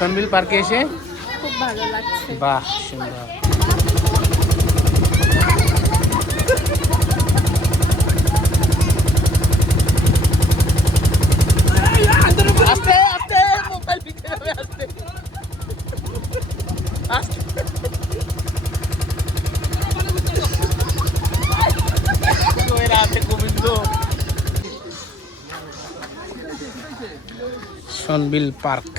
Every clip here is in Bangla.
সনবিল পার্কে এসে খুব ভালো লাগছে। বাহ, সুন্দর। আস্তে আস্তে মোবাইল পিছে যাবে, আস্তে আস্তে। গোবিন্দ সনবিল পার্ক।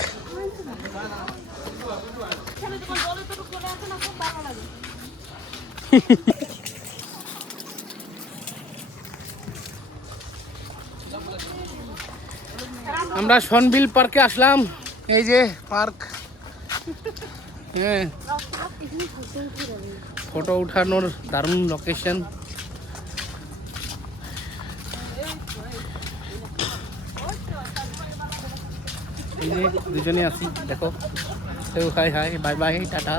আমরা সনবিল পার্কে আসলাম। এই যে পার্ক, হ্যাঁ, ফটো উঠানোর দারুণ লোকেশন। এই যে দুজনে আছি, দেখো। High high, bye bye, tata.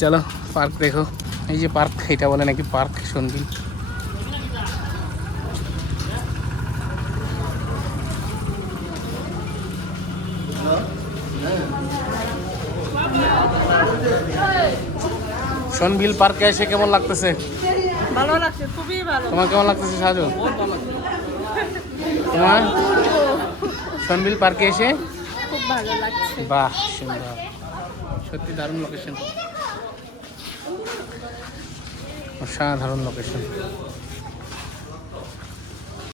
চলো পার্ক দেখো। এই যে পার্ক, এটা বলে নাকি পার্ক সনবিল। সনবিল পার্কে এসে কেমন লাগতেছে? ভালো লাগছে, খুবই ভালো। তোমার কেমন লাগতেছে সাজু? তোমার সনবিল পার্কে এসে খুব ভালো লাগছে। বাহ, সুন্দর, সত্যি দারুণ লোকেশন, অসাধারণ লোকেশন।